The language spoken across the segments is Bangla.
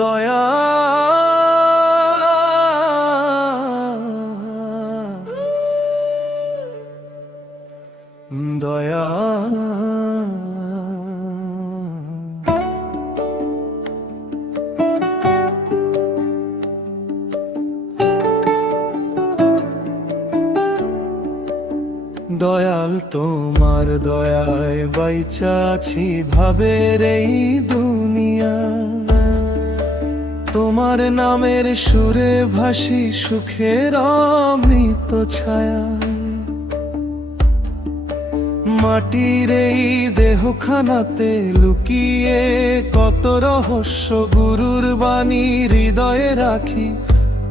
দয়া দয়া দয়াল তোমার দয়ায় বাইচা আছি ভাবের এই দুনিয়া, তোমার নামের সুরে ভাসি সুখের অমৃত ছায়া। মাটির এই দেহখানাতে লুকিয়ে কত রহস্য গুরুর বাণী হৃদয়ে রাখি,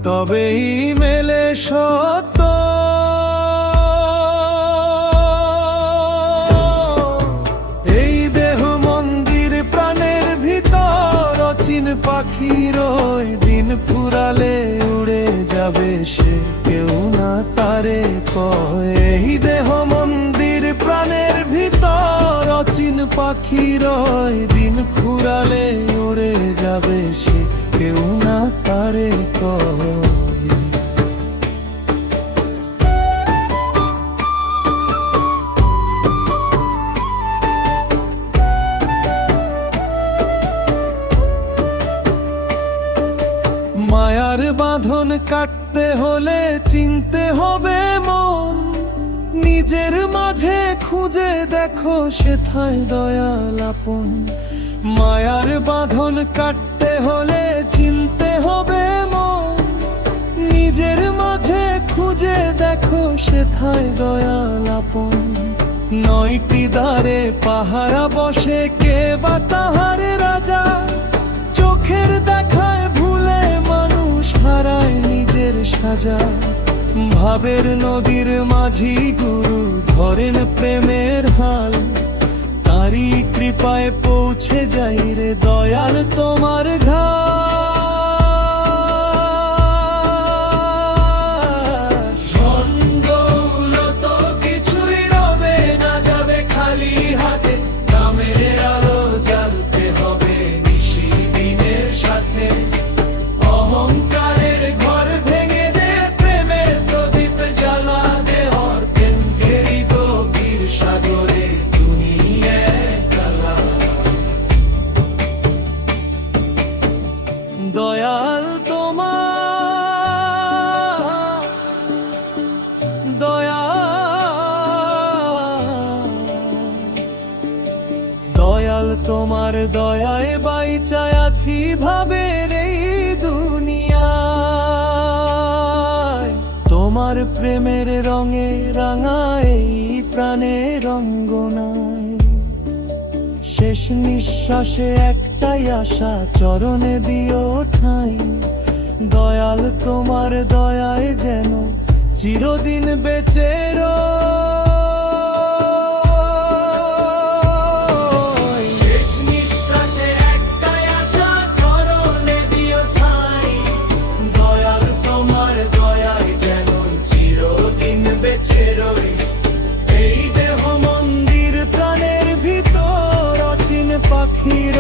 তবেই মেলে সত্য। এই দেহ মন্দির প্রাণের ভিতর অচিন পাখির ওই দিন ফুরালে উড়ে যাবে সে, কেউ না তারে কয়। এই দেহ মন্দির প্রাণের ভিতর অচিন পাখির ওই দিন ফুরালে উড়ে যাবে সে, কেউ না তারে কয়। মায়ার বাঁধন কাটতে হলে চিনতে হবে মন, নিজের মাঝে খুঁজে দেখো সেথায় দয়াল আপন। মায়ার বাঁধন কাটতে হলে চিনতে হবে মন, নিজের মাঝে খুঁজে দেখো সেথায় দয়াল আপন। নয়টি দ্বারে পাহারা বসে কে বা তাহার রাজা, চোখের দেখায় ভুলে মানুষ হারায় নিজের সাজা। ভাবের নদীর মাঝি গুরু ধরেন প্রেমের হাল, তারই কৃপায় পৌঁছে যাই রে দয়াল তোমার ঘাট। ধন দৌলত কিছুই রবে না, যাবে খালি হাতে, নামের আলো জ্বালতে হবে নিশি দিনের সাথে। অহংকারের ঘর ভেঙে দে, প্রেমের প্রদীপ জ্বালা দে, অর্থের ঘেরি গভীর সাগরে তুমি একলা। দয়াল তোমার দয়া, দয়াল তোমার দয়ায় বাইচায় আছি ভাবের এই দুনিয়ায়। তোমার প্রেমের রঙে রাঙায় এই প্রাণের অঙ্গনায়। শেষ নিঃশ্বাসে একটাই আশা, চরণে দিও ঠাঁই। দয়াল তোমার দয়ায় যেন চিরদিন বেঁচে রই। শেষ নিঃশ্বাসে একটাই আশা, চরণে দিও ঠাঁই। দয়াল তোমার দয়ায় যেন চিরদিন বেঁচে রই। এই দেহ মন্দির প্রাণের ভিতর অচিন পাখির